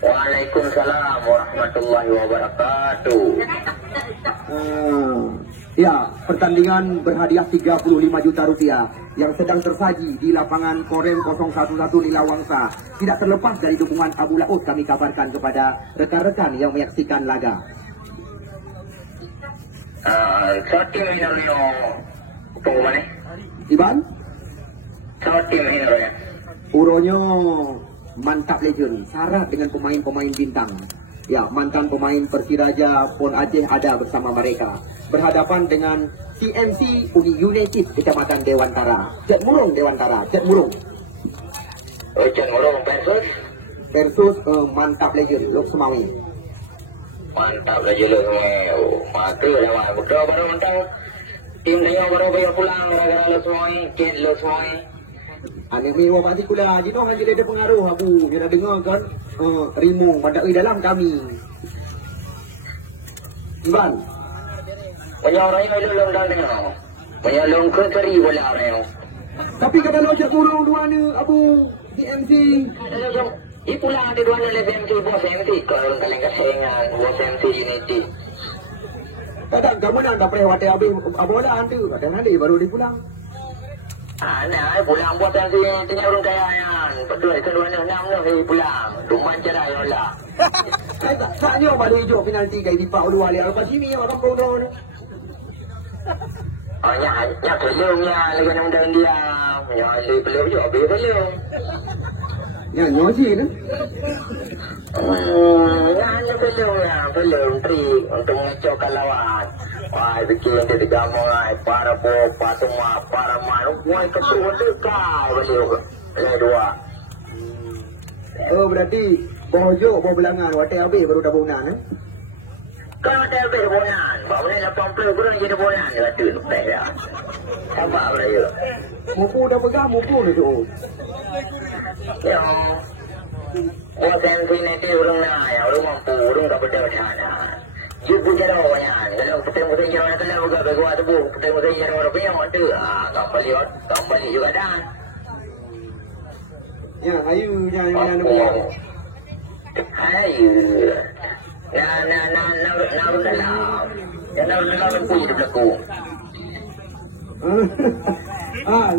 Waalaikumsalam warahmatullahi wabarakatuh. Ya, pertandingan berhadiah 35 juta rupiah yang sedang tersaji di lapangan Korem 011 Lila Wangsa. Tidak terlepas dari dukungan Abu Laut, kami kabarkan kepada rekan-rekan yang menyaksikan laga. Tim Hinaryo pengumuman ni? Iban? Tim Hinaryo. Uronyo mantap legend, syarat dengan pemain-pemain bintang. Ya, mantan pemain Persiraja Pon Aceh ada bersama mereka. Berhadapan dengan CMC Uni United Kecamatan Dewantara. Cet Murung Dewantara, Cet Murung. Cet Murung versus mantap legend Lok Semawi. Mantap legend Lok Semawi. Maka lawan betul baru mantap. Tim saya baru bayar pulang gara-gara Lok Semawi, Cet Lok Semawi. Anak mi wah pasti kula jino hanya ada pengaruh aku. Dia nak dengar kan rimung pada dalam kami. Iban. Penyorang itu long dah dengar. Penyolong ke teri bola orang. Tapi kata lo cak burung dua ni Abu CMC. Pulang ada dua ni CMC bos CMC. Kalau kalian kesengan bos CMC Unity. Tak kamu nak dapat wate habis abola anda. Kadang ada baru dia pulang. Nah, pulang buat yang tinggal orang kaya yang betul itu 26 pulang. Rumah cerai yola. Tak nyo baru hijau penalti kai Dipak Ulu Ali. Lepas sini yang akan prono ni. Nya belumnya lagi nak undang dia. Nya belum juga belum. Nya nyoji ni. Nya belum trik untuk mengecokkan lawan. Wah, bikin dia digamung ai para bopa semua para man. Wah, ketua dekat beliau. Dua. Oh, berarti bojo bawa belangan wate habis baru dah bonan eh. Kan wate habis bonan. Bawa boleh 80 bulan jadi bonan dia tu tak ya. Sabar beliau. Mupu dah pegang mupu ni tu. Ya. Oh, sensi nanti orang nak ya, orang mampu, orang tak berdaya. Jumpa jalan banyak. Kalau ketemu jalan kalau buka bergua tu, ketemu jalan orang punya ada. Kembali juga dah. Ya, ayu jangan Ayu. Nak dalam. Jangan dalam pun di belakang.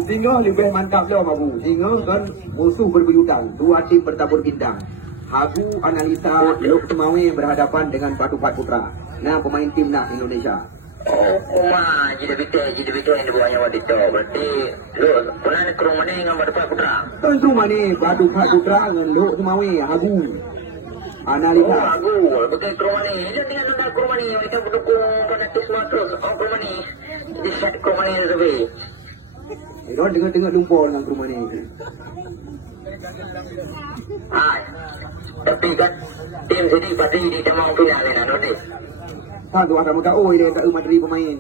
Singa lebih mantap lah Abu. Singa kan musuh berbuyutan. Dua tim bertabur bintang. Hagu analisa Lok Semawi berhadapan dengan Batu Pat Putra. Nah, pemain timnas Indonesia. Wah, jadi betul yang dibuatnya waktu itu. Berarti lu pernah ke rumah ni dengan Batu Pat Putra? Tentu mana Batu Pat Putra dengan Lok Semawi. Hagu analisa. Hagu, betul ke rumah ni. Dia tinggal ke rumah ni. Mereka berdukung fanatisme terus. Ke rumah ni. Jadi saya ke rumah ni lebih. Dia tengok lumpur dengan rumah ni. Hai. Tapi kan tim sini pasti di Camang final ni nak nanti. Tu ada muda dia tak Madrid pemain.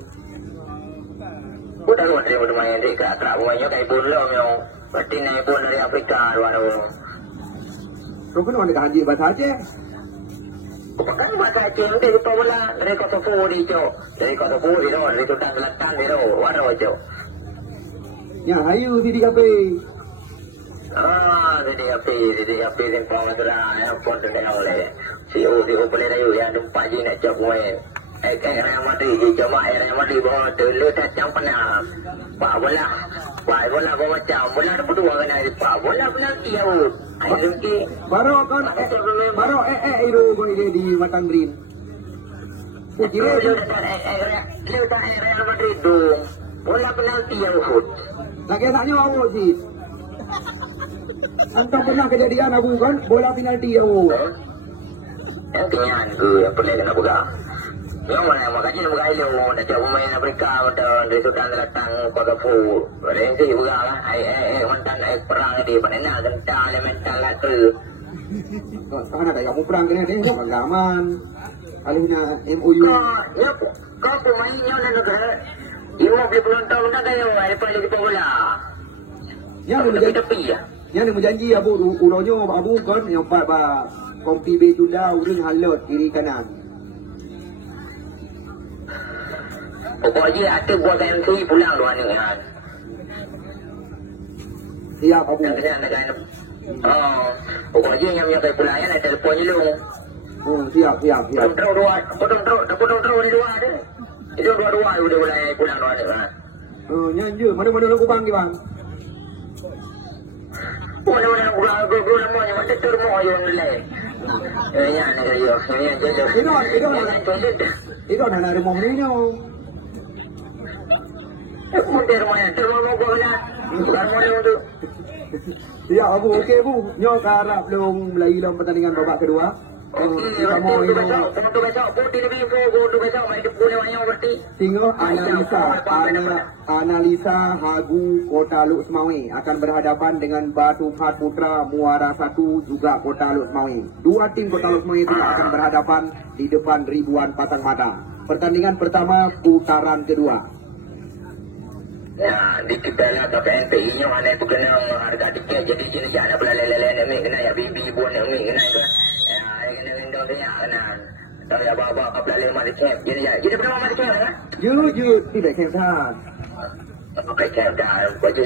Bukan Madrid pemain dia ke atrak pemainnya kayak Burlom yang pasti naik pun dari Afrika luar tu. Kau kena ada haji bahasa Aceh. Bukan bahasa Aceh dia itu bola dari Kosovo di Cok. Dari Kosovo di tu, dari Sultan Selatan di tu, walau Cok. Ya, ayu sidik apa? Jadi apa simpang sudah yang pun dengan oleh CEO boleh dah yang tempat je nak cak main. Real Madrid cuma Real Madrid bawa dulu kacang pernah. Pak bola bawa macam bola ada berdua kena pak bola penalti out. Baru itu boleh di Matan Green. Kira dia tak Real Madrid tu. Bola penalti out. Lagi tanya awak sih. Entah pernah kejadian Abu kan bola penalti Abu. Yang kenyan tu yang pernah kena buka. Yang mana makanya buka itu nak cakap pemain Afrika macam dari Sultan Selatan Kosovo. Yang tu buka lah. Mantan perang di Panena tentang elemental lah tu. Sekarang ada kamu perang kena deh pengalaman. Alihnya MOU. Kau pemainnya nak negara. Ibu beli penonton tak kaya lepas lagi bola. Yang dia berjanji Abu uronyo Abu kan yang empat ba kompi B Junda urang halot kiri kanan. Pokoknya ada buat MC pulang luar ni kan. Siap Abu. Oh, pokoknya yang kayak pulangnya ada teleponnya lu. Oh, siap. Potong terus di luar deh. Itu dua udah mulai pulang luar deh, Bang. Oh, nyanyi. Mana lagu bang ni bang? Mana gua namanya macam termo yang lelai. Ya, ni dia. Ya, jadi. Itu anak rumah ni nyo. Mau gua nak. Bukan mau tu. Ya, Abu, okey Abu. Nyo harap belum lagi dalam pertandingan babak kedua. Kita mau ini tengok analisa Hagu Kota Luk Semawe akan berhadapan dengan Batu Fat Putra Muara 1 juga Kota Luk Semawe. Dua tim Kota Luk Semawe juga akan berhadapan di depan ribuan pasang mata. Pertandingan pertama putaran kedua. Ya, di kita lah tapi NPI-nya mana tu kena harga tiket jadi sini jangan pula lele-lele ni kena ya bibi buat ni kena tu. Kena window dia kena. Tahu ya bawa kapal lima di camp. Jadi pernah mama di camp kan? You tidak camp dah. Pakai camp dah.